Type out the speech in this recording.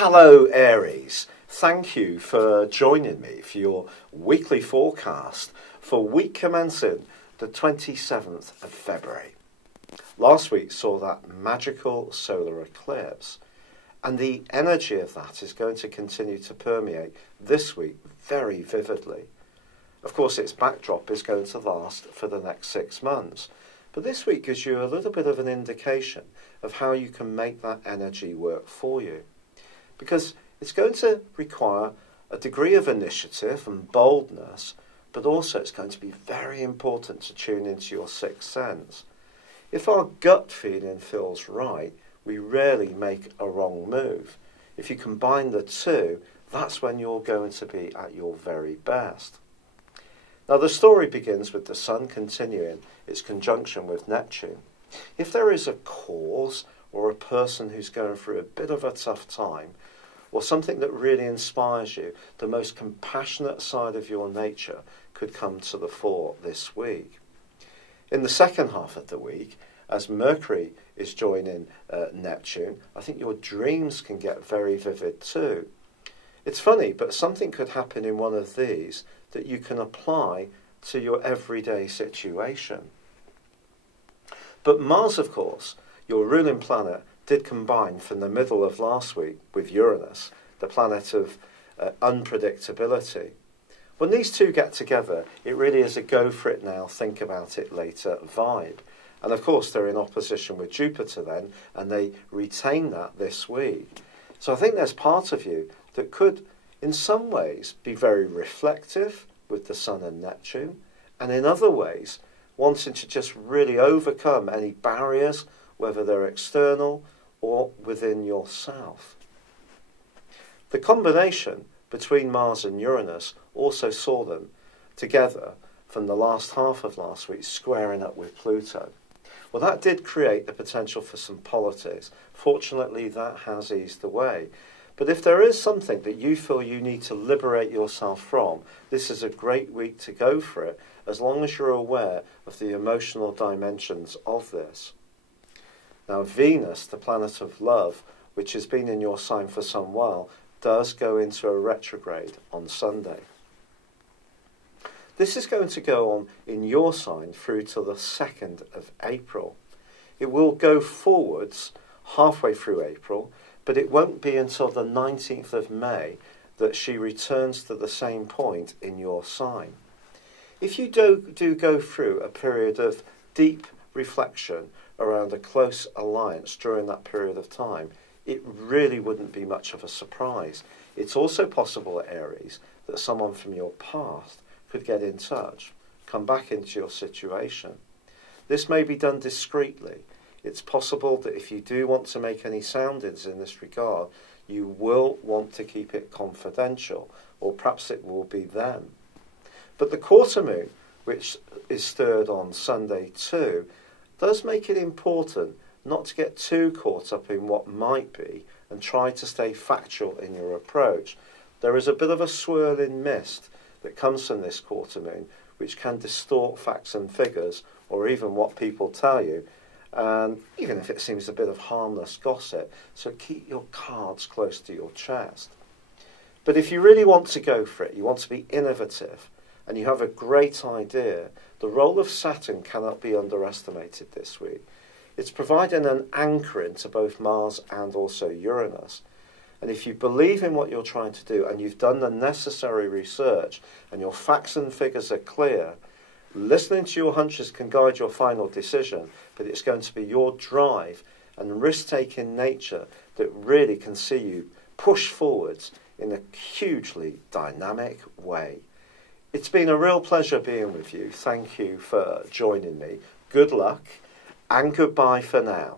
Hello Aries, thank you for joining me for your weekly forecast for week commencing the 27th of February. Last week saw that magical solar eclipse, and the energy of that is going to continue to permeate this week very vividly. Of course, its backdrop is going to last for the next 6 months, but this week gives you a little bit of an indication of how you can make that energy work for you. Because it's going to require a degree of initiative and boldness, but also it's going to be very important to tune into your sixth sense. If our gut feeling feels right, we rarely make a wrong move. If you combine the two, that's when you're going to be at your very best. Now the story begins with the Sun continuing its conjunction with Neptune. If there is a cause or a person who's going through a bit of a tough time, or something that really inspires you, the most compassionate side of your nature could come to the fore this week. In the second half of the week, as Mercury is joining Neptune, I think your dreams can get very vivid too. It's funny, but something could happen in one of these that you can apply to your everyday situation. But Mars, of course, your ruling planet, did combine from the middle of last week with Uranus, the planet of unpredictability. When these two get together, it really is a go for it now, think about it later vibe. And of course, they're in opposition with Jupiter then, and they retain that this week. So I think there's part of you that could, in some ways, be very reflective with the Sun and Neptune, and in other ways, wanting to just really overcome any barriers, whether they're external or within yourself. The combination between Mars and Uranus also saw them together from the last half of last week, squaring up with Pluto. Well, that did create the potential for some politics. Fortunately, that has eased away. But if there is something that you feel you need to liberate yourself from, this is a great week to go for it, as long as you're aware of the emotional dimensions of this. Now, Venus, the planet of love, which has been in your sign for some while, does go into a retrograde on Sunday. This is going to go on in your sign through to the 2nd of April. It will go forwards halfway through April, but it won't be until the 19th of May that she returns to the same point in your sign. If you do go through a period of deep reflection around a close alliance during that period of time, it really wouldn't be much of a surprise. It's also possible, Aries, that someone from your past could get in touch, come back into your situation. This may be done discreetly. It's possible that if you do want to make any soundings in this regard, you will want to keep it confidential, or perhaps it will be them. But the quarter moon, which is stirred on Sunday too, does make it important not to get too caught up in what might be and try to stay factual in your approach. There is a bit of a swirling mist that comes from this quarter moon, which can distort facts and figures, or even what people tell you, and even if it seems a bit of harmless gossip. So keep your cards close to your chest. But if you really want to go for it, you want to be innovative, and you have a great idea, the role of Saturn cannot be underestimated this week. It's providing an anchoring to both Mars and also Uranus. And if you believe in what you're trying to do, and you've done the necessary research, and your facts and figures are clear, listening to your hunches can guide your final decision, but it's going to be your drive and risk-taking nature that really can see you push forwards in a hugely dynamic way. It's been a real pleasure being with you. Thank you for joining me. Good luck and goodbye for now.